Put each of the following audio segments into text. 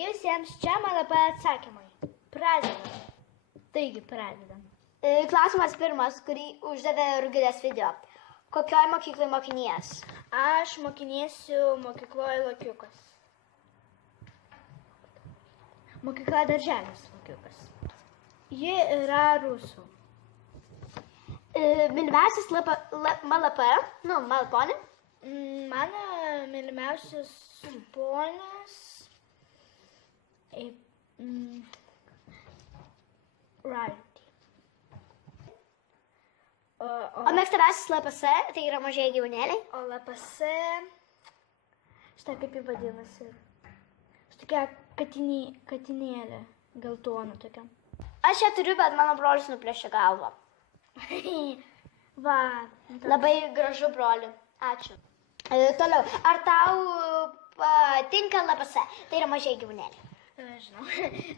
Sveiki visiems, čia MLP atsakymai. Pradedam. Taigi, pradedam. Klausimas pirmas, kurį uždavė Rugilės video. Kokioj mokyklai mokinies? Aš mokinėsiu mokykloje Lokiukas. Mokykla darželis Lokiukas. Ji yra rusų. Mylimiausias MLP, Malponė? Mano mylimiausias ponas Right. O mėgstamiausias LPS, tai yra mažieji gyvūnėliai? O LPS, štai kaip jį vadinasi. Štai katinėlė, geltona tokia. Aš ją turiu, bet mano brolis nuplėšė galvą. Va. Labai gražu, broli. Ačiū. Toliau, ar tau patinka LPS? Tai yra mažieji gyvūnėliai. Žinau,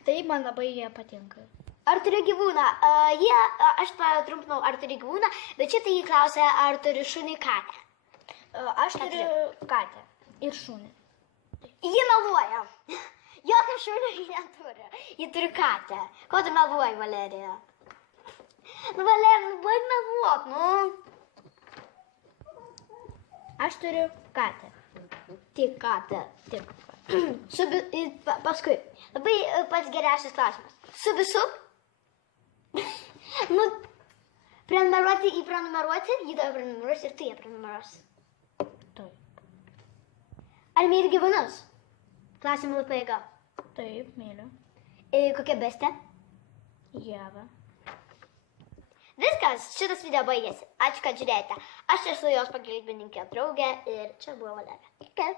tai man labai jie patinka. Ar turi gyvūną? Aš patrumpinau, ar turi gyvūną, bet šitą jį klausė, ar turi šunį katę. Aš turiu katę ir šunį. Ji meluoja. Jokio šunio ji neturi. Ji turi katę. Ko tu meluoji, Valerija? Valerija, baig meluot, Aš turiu katę. Tik katę. Tik katę. Paskui, labai pats geriausias klausimas. Subi. Prenumeruoti į prenumeruoti, jį tave prenumeruos ir tu ją prenumeruos. Taip. Ar myli gyvūnus? Klausimų labai gal. Taip, myliu. Kokia bestė? Ieva. Viskas, šitas video baigėsi. Ačiū, kad žiūrėjote. Aš esu jos pagalbininkė draugė ir čia buvo Valerija. Iki.